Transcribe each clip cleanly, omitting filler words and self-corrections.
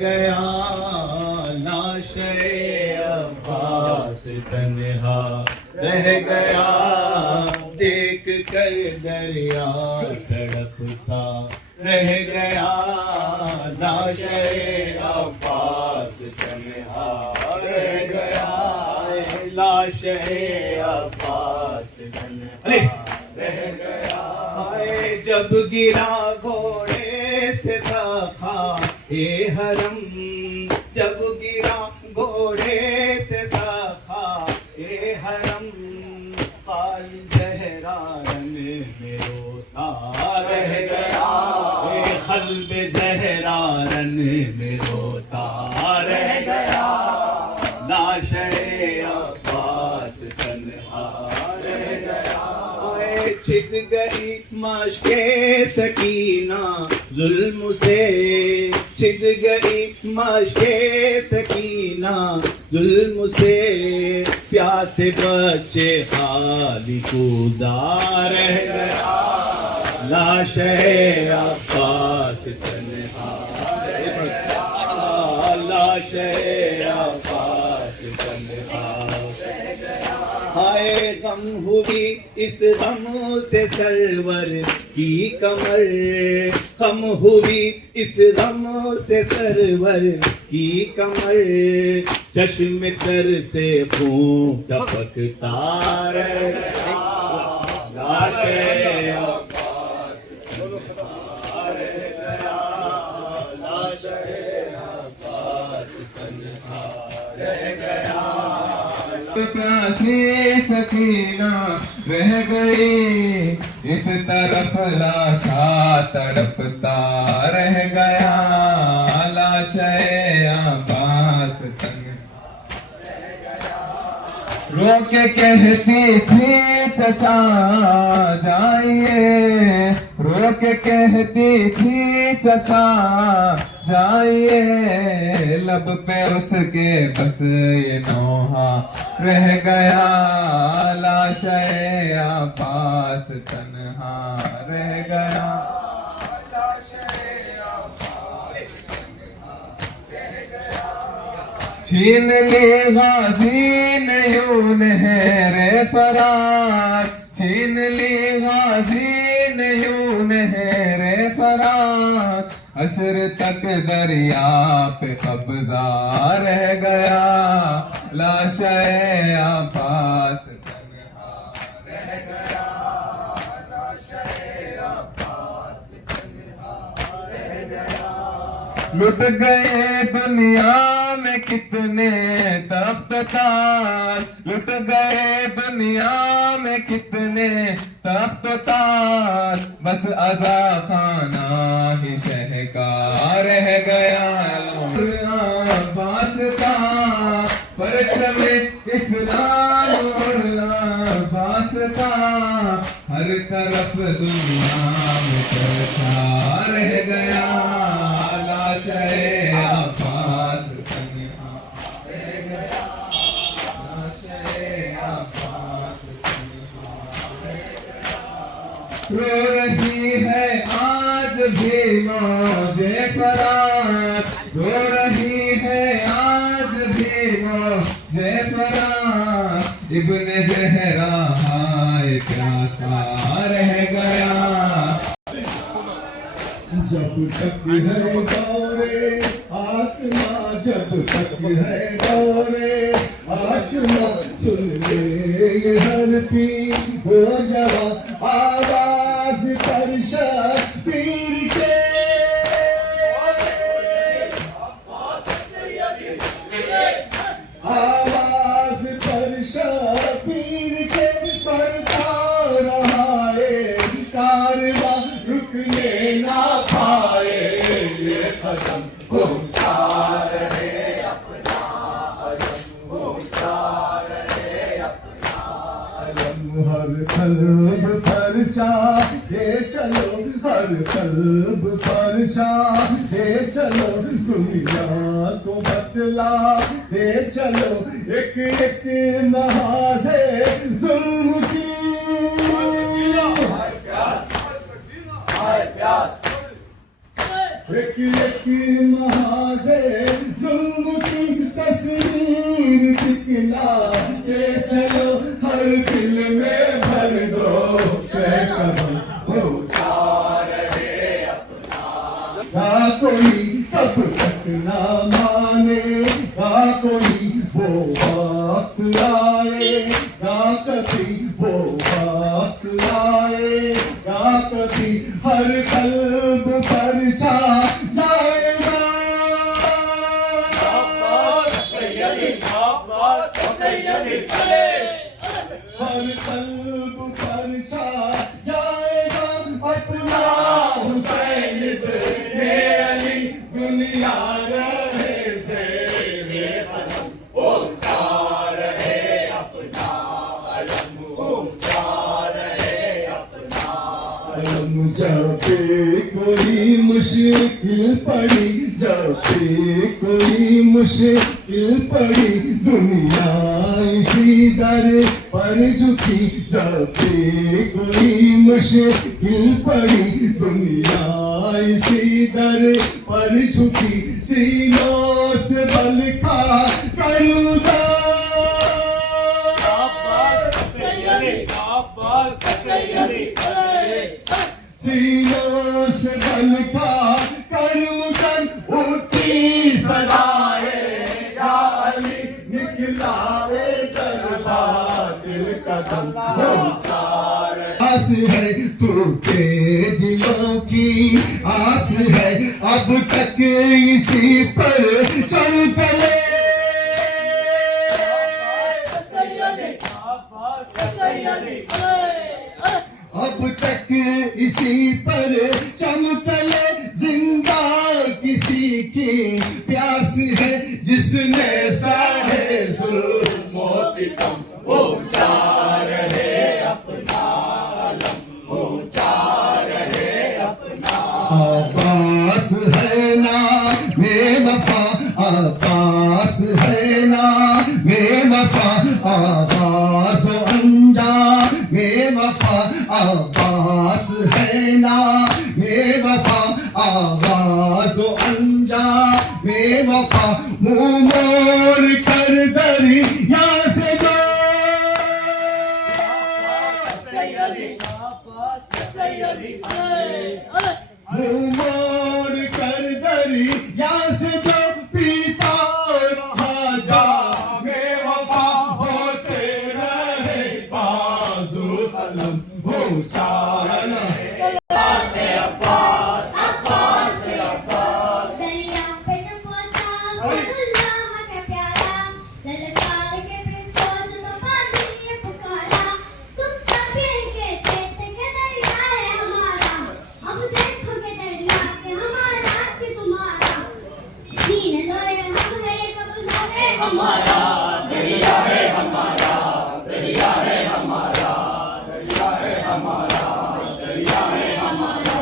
गया लाशे अब्बास तन्हा रह गया, देख कर दरिया तड़पता रह गया। लाशे अब्बास तन्हा रह गया, लाशे अब्बास तन्हा रह गया। जब गिरा घोड़े से सखा ए हरम, जब गिरा घोड़े से सखा ए हरम, काली जहरा रंग में रोता रह गया, ए कल्ब जहरा रंग में रोता रह गया। लाशे अब्बास तन्हा रह गया, छिद गई मशके सकीना जुल्म से, छिद गई मशके सकीना जुल्म से, प्यासे बच्चे खाली गुजार रह गया। लाशे अब्बास तन्हा रह गया, लाशे अब्बास तन्हा रह गया। हाय गम हुई इस गम से सरवर की कमर, गम हुई इस गम से सरवर की कमर, चश्मे तर से खून टपकता रह गया। लाशे अब्बास तन्हा रह गया, लाशे अब्बास तन्हा रह गया। प्यासी सकीना रह गई, इस तरफ लाशा तड़पता रह गया। लाशे अब्बास तन्हा रह गया, रो के कहती थी चचा जाइए, रो के कहती थी चचा जाइए, लब पे उसके बस ये नोहा रह गया। लाशे अब्बास तन्हा रह गया, लाशे अब्बास तन्हा रह गया। छीन ली गाजी ने यूं रे फरार, छीन ली गाजी ने यूं रे फरार, अशर तक दरिया पे कब्जा रह गया। लाशे अब्बास तन्हा रह गया, लाशे अब्बास तन्हा रह गया। लुट गए दुनिया में कितने तख्त ताज, लुट गए दुनिया में कितने तख्त ताज, बस आजा खाना ही शहकार रह गया। अब्बास का परचम इस्लाम और अब्बास का हर तरफ दुनिया में चर्चा रह गया। लाशे अब्बास तन्हा रह गया, लाशे अब्बास तन्हा रह गया। रो रही है आज भी मौजे फरात, रो रही है आज भी मौजे फरात, इब्ने ज़हरा हाय प्यासा रह गया। जब तक है दौरे आसमां, जब तक है दौरे आसमां, सुन ले ये हर पी हो जवा आवाज पर शबीर के। आवाज पर शबीर के बढ़ता रहा है कारवां, रुकने ना पाए ये कदम, घूमता रहे अपना अलम, घूमता रहे अपना अलम। हर कल्ब पर चाहे चलो, हर कल्ब पर चाहे चलो, दुनिया को बदला दे चलो, एक एक नहाज़े जुल्म की। एक एक महाज़े ना मानेगा कोई वो वक्त आएगा कभी, वो वक्त आएगा कभी, हर कल्ब पर छा जाएगा। हर कल्ब पर छा जाएगा अपना हुसैन इब्ने अली, दुनिया रहे ज़ेरे कदम, ऊंचा रहे अपना अलम, ऊंचा रहे अपना अलम। जब भी कोई मुश्किल पड़ी, जब भी कोई मुश्किल पड़ी, दुनिया इसी दर पर झुकी। जब भी कोई मुश्किल पड़ी, दुनिया इसी दर पर झुकी। सीनों से बल खा करूँगा, सीनों से बल खा करूँगा। उठी सदाए या अली, निकलाए दरबार दिल कदम, आस है तुझे दिलों की, आस है अब तक इसी पर चल पड़े। अब तक इसी पर चमतले, जिंदा किसी की प्यास है, जिसने सहे जुल्म सितम, ऊंचा रहे अपना अलम, ऊंचा रहे अपना। अब्बास है ना बेवफा, अब्बास है ना बेवफा, आवाज़ अंजाम बेवफा, आवाज़ है ना बेवफा, आवाज़ अंजाम बेवफा। मुँह मोड़ कर दरिया से जो, मुँह मोड़ कर दरिया से जो पीता रहा जा बेवफा, होते रहे बाजू कलम, हो चारना दरिया पे जो पहुंचा सदुल्लाह का प्यारा, ललकार के फिर फौज तो पानी ने पुकारा। तुम सब के कहते के दरिया है हमारा, अब देखोगे दरिया के हमारा कि तुम्हारा। छीन लो ये हम है कब्जा है हमारा, दरिया है हमारा, दरिया है हमारा, दरिया है हमारा, दरिया है हमारा।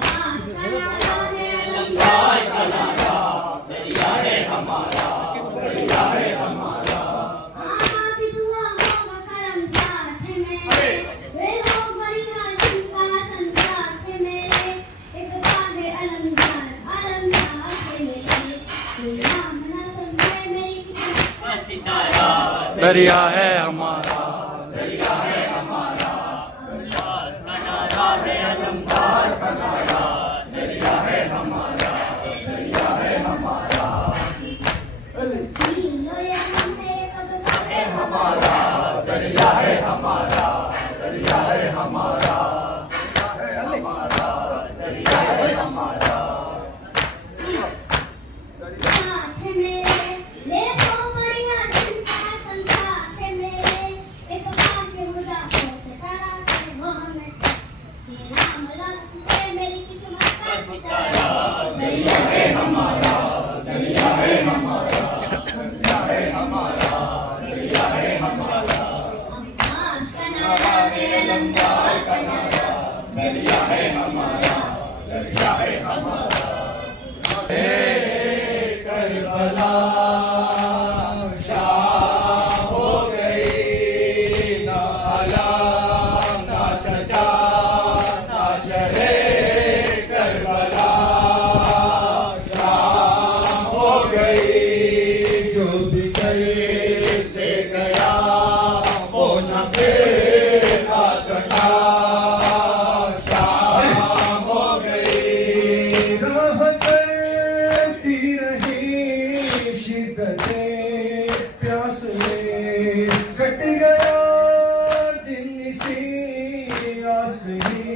बास का नारा है अलम, भाई का नारा, दरिया है हमारा, दरिया है हमारा। आपकी दुआ होगा करम साथ मेरे, वे हो बड़ी हाशिम का हसन साथ मेरे। एक बाग अलमदार, अलमदार के मेरे, कोई नाम ना समझे मेरी किसी दरिया है हमारा, दरिया है हमारा, बास का नारा है अलमदार का नारा, दरिया है हमारा, दरिया है हमारा। छीन लो ये हम है कब्जा है हमारा दरिया है हमारा, दरिया है हमारा, हमारा दरिया है हमारा। साथ मेरे, ले हो बड़ी हाशिम का हसन साथ मेरे। एक बाग मुदा को सितारा के हो हमें, ये नाम रखते मेरी किस्मत का सितारा। दरिया है हमारा, दरिया है हमारा, दरिया है हमारा, दरिया है हमारा। अब्बास का नारा है अलमदार का नारा, दरिया है हमारा, दरिया है हमारा। करबला शाह हो गई, ना अलाम ना चचा ना शरे। करबला शाह हो गई, जो भी गए से गया वो न फिर आ सका। शाह हो गई, राह करती कटे प्यास में कट गया दिन सी आस ही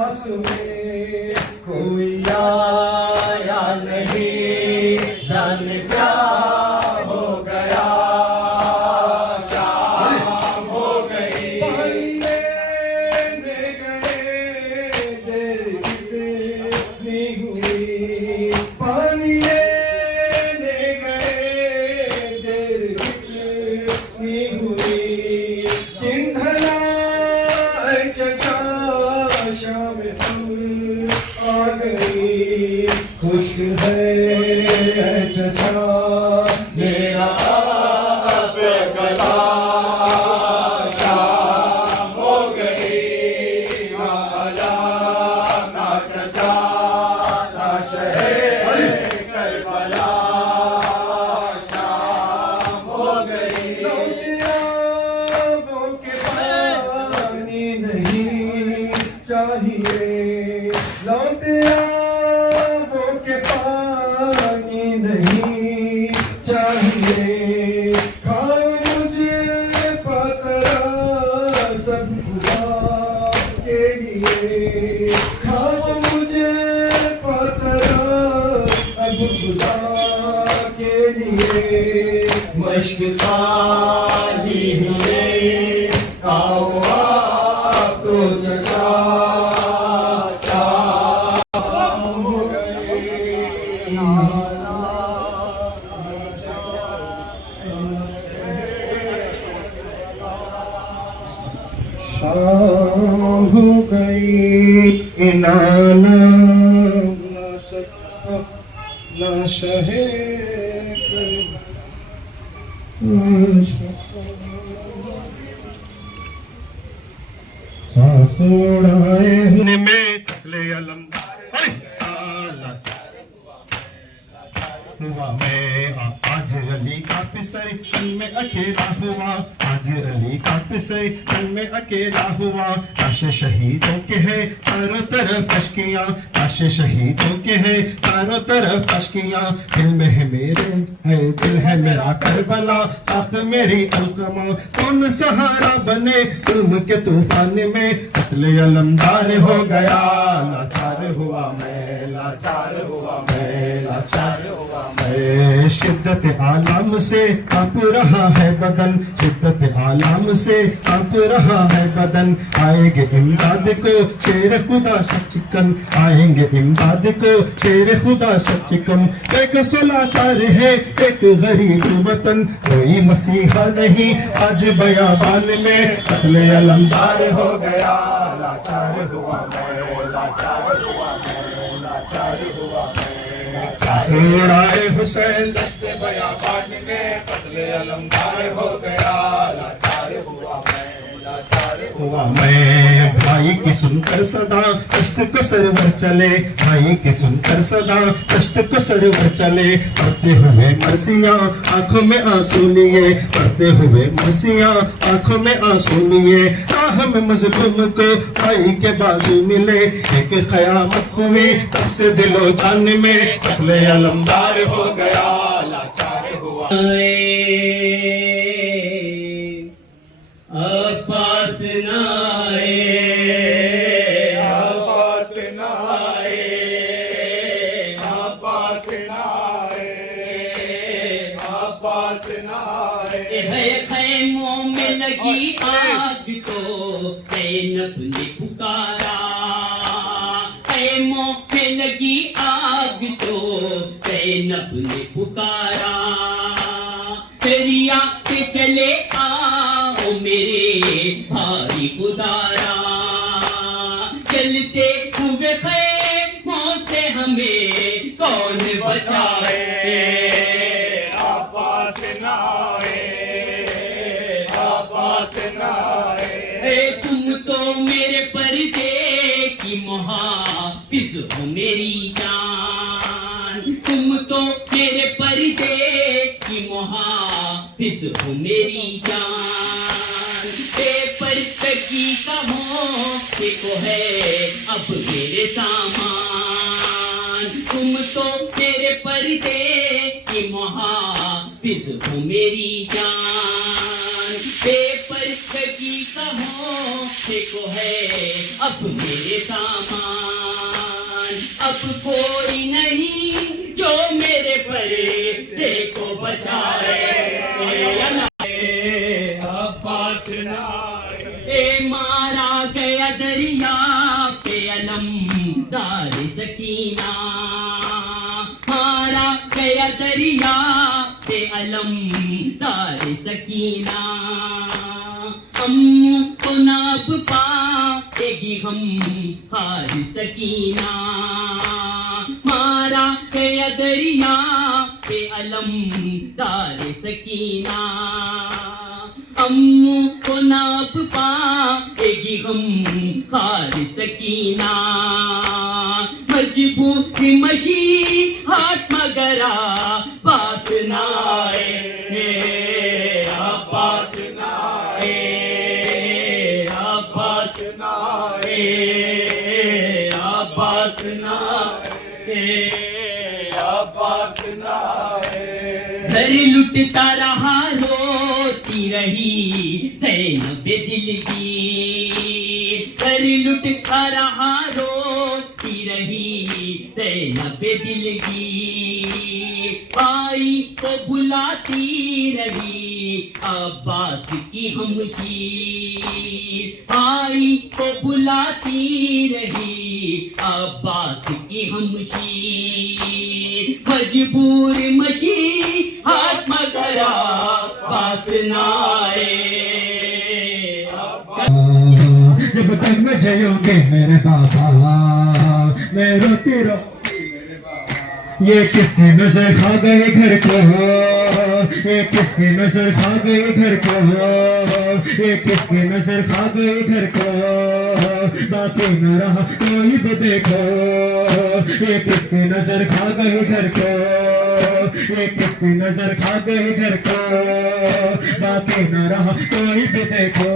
आस में कोई आया नहीं जाने क्या हो गया शाम हो गई पानी लेने गए देर कितनी हुई पानी लेने गए देर कितनी हुई दिन ढला चचा शाम हम आ गई खुश है चचा मेरा अब गला शाम हो गई आजा ना चचा ना शहे करबला शाम हो गई लौटियाबों के पानी नहीं चाहिए लौटियाबों के पानी नहीं चाहिए खाओ मुझे पतरा सब खुदा के लिए खाओ मुझे पतरा अब खुदा के लिए मश्क ताली है आओ आप तो चचा शाम हो गई इनाना ना चचा ना शहे में तकले अलमदार हुआ मैं आज अली का पिसर तन में अकेला हुआ आज अली का पिसर तन में अकेला हुआ काश शहीदों के है चारों तरफ अश्कियां काश शहीदों के है चारों तरफ अश्कियां दिल में है मेरे है दिल है मेरा करबला आँख मेरी अलकमा कौन सहारा बने जुल्म के तूफान में तकले अलमदार हो गया लाचार हुआ मैं लाचार हुआ मैं लाचार हुआ मैं शिद्दत आलम से कांप रहा है बदन शिद्दत आलम से कांप रहा है बदन आएंगे इमदाद को शेर खुदा शचिकन आएंगे इमदाद को शेर खुदा शचिकन एक सुलाचार है एक गरीब वतन कोई मसीहा नहीं आज बयाबान में तकले अलमदार हो गया लाचार हुआ मैं लाचार हुआ मैं लाचार हुआ मैं उड़ाए हुसैन दस्ते बयाबान में तकले अलमदार हो गया लाचार हुआ मैं लाचार हुआ मैं भाई की सुनकर सदा कष्ट को सरवर चले भाई की सुनकर सदा कष्ट को सरवर चले पढ़ते हुए मरसियां आंखों में आंसू लिए पढ़ते हुए मरसियां आंखों में आंसू लिए राह में मजलूम को भाई के बाजू मिले एक कयामत हुई तब से दिलो जान में तकले अलमदार हो गया लाचार हुआ पास नाए पास नाए पास नाए पास नाए है खैमों में लगी आग तो ज़ैनब ने पुकारा खैमों में लगी आग तो ज़ैनब ने पुकारा दरिया के चले आओ मेरे भाई खुदारा चलते हुए खैमों से हमें कौन बचाए पास नाए पास नाए तुम तो मेरे पर्दे की मुहाफिज हो मेरी जान तुम तो मेरे पर्दे की मुहाफिज हो मेरी जान बेपर्दगी का मौके को है अब मेरे सामान तुम तो मेरे पर्दे की मुहाफिज हाफिज हो मेरी जान, पेपर की कहो देखो है अब मेरे सामान, अब कोई नहीं जो मेरे पर्दे को बचाए, अब्बास नारे। ए मारा गया दरिया पे अलमदार सकीना, मारा गया दरिया पे अलमदार सकीना, हम को नाप पाएगी हम हार सकीना, मारा गया दरिया पे अलमदार सकीना, हम को नाप पाएगी हम हार सकीना, मजबूत मशी हाथ मगरा पास नाए, अब्बास नाए, अब्बास नाए, अब्बास नाए, अब्बास नाए। घर लुटता रहा रोती रही ज़ैनब दिल की, घर लुटता रहा रोती रही ज़ैनब दिल की, भाई को बुलाती रही अब्बास की हमशीर, भाई को बुलाती रही अब्बास की हमशीर, मजबूर मशी हाथ मगरा पास नाए, जब तक मैं जयोगे मेरे बाबा मैं रोती रहूंगी, ये किसकी नजर खा गए घर को, ये किसकी नजर खा गए घर को, ये किसकी नजर खा गए घर को, बाकी न रहा कोई तो देखो, ये किसकी नजर खा गए घर को, ये किसकी नजर खा गए घर को, बाकी न रहा कोई भी देखो,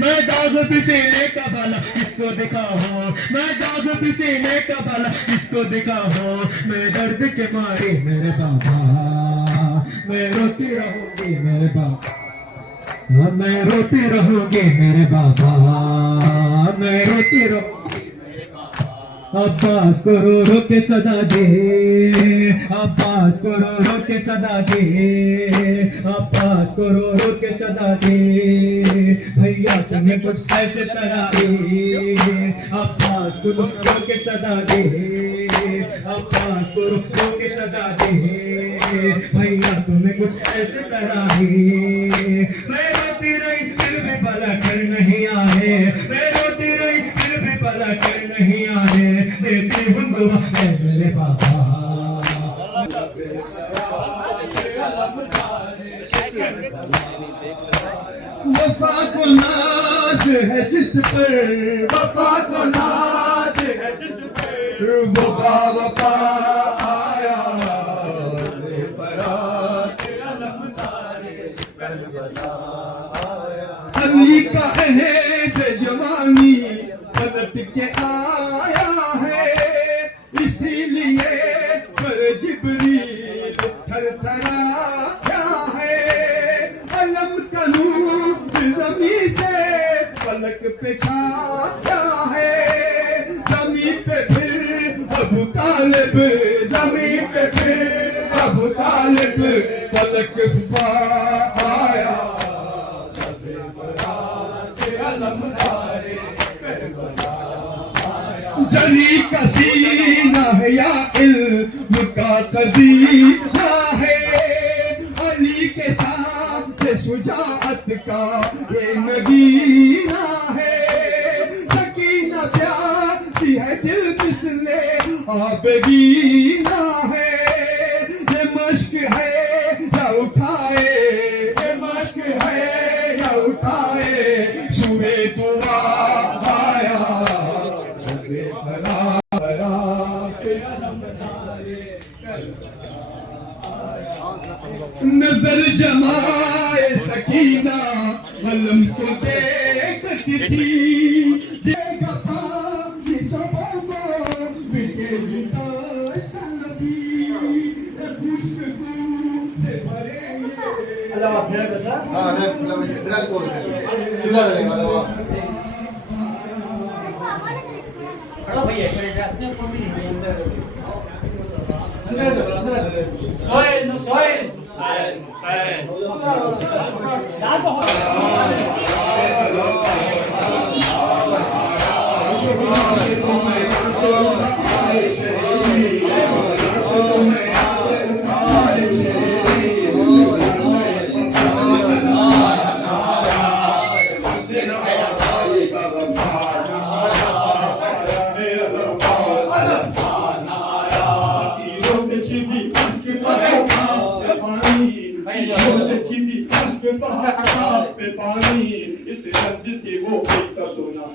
मैं दाग पसीने का बाला किसको दिखाऊं, मैं दाग पसीने का बाला किसको दिखाऊं, मैं दर्द के मारे मेरे बाबा मैं रोती रहूंगी मेरे बाबा, मैं रोती रहूंगी मेरे बाबा, मैं रोती रहूंगी, अब्बास को रो रो के सदा दे, अब्बास को रो रो के सदा दे, अब्बास को रो रो के सदा दे, भैया तुम्हें कुछ ऐसे तरह दे, अब्बास को रो रो के सदा दे, अब्बास को रो रो के सदा दे, भैया तुम्हें कुछ ऐसे तरह दे, मैं रोती रही फिर भी भला कर नहीं आए, मैं रोती रही फिर भी भला कर नहीं आए, देती हूँ दुआ मेरे बाबा, वफा को नाज है जिस पर, वफा को नाज है जिस पर, वो बावफा आया अली का अहद जवानी पलट के आया है, इसीलिए पर जिब्रील थरथराया है, अलम का नूर ज़मीं से पलक पे छाया है, ज़मीं पे फिर अबू तालिब, ज़मीं पे फिर अबू तालिब पलक पे आया, जली का सीना है या इल्म का खजीना है, अली के साथ शुजाअत का ये नगीना है, सकीना प्यासी है दिल जिसने आबगीना है, ये मश्क है या उठाए, ये मश्क है या उठाए, सूरे दुआ आया नजर जमाए सकीना अलम को देखती थी, देखा था ये सबों को बिके खुशबू से हाँ नहीं फिलहाल बोल फिलहाल लगेगा खड़ा भैया अपने फोन भी नहीं अंदर सोए न सोए दाल पानी इस लफ्ज से वो एक सोना